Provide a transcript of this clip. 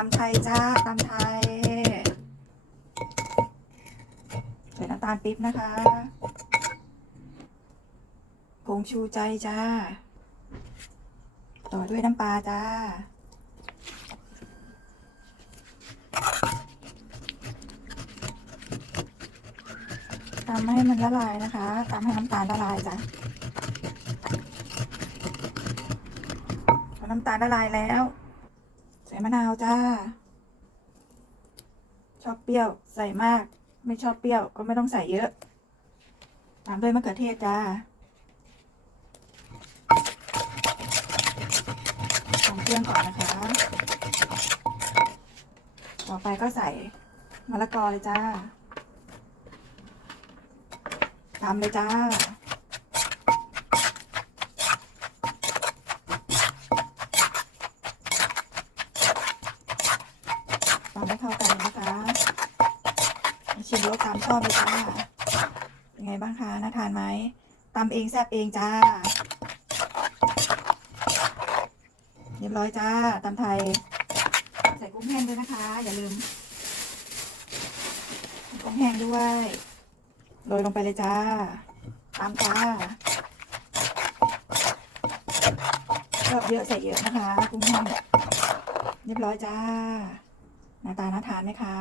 ตำไทยจ้าตำไทยใส่น้ำตาลปิ๊บนะคะผงชูใจจ้า ต่อด้วยน้ำปลาจ้าตำให้มันละลายนะคะตำให้น้ำตาลละลายจ้ะพอน้ำตาลละลายแล้ว ใส่มะนาวจ้า ชอบเปรี้ยวใส่มาก ไม่ชอบเปรี้ยวก็ไม่ต้องใส่เยอะ ตามด้วยมะเขือเทศจ้าทำเครื่องก่อนนะคะ ต่อไปก็ใส่มะละกอเลยจ้าทำเลยจ้า ตำให้เข้ากันเลยนะคะ ชิมรสตามชอบเลยจ้าเป็นไงบ้างคะน่าทานไหมตำเองแซ่บเองจ้าเรียบร้อยจ้าตำไทย ใส่กุ้งแห้งด้วยนะคะ อย่าลืมกุ้งแห้งด้วยโรยลงไปเลยจ้า ตามจ้าชอบเยอะใส่เยอะนะคะกุ้งแห้งเรียบร้อยจ้าหน้าตาน่าทานไหมคะ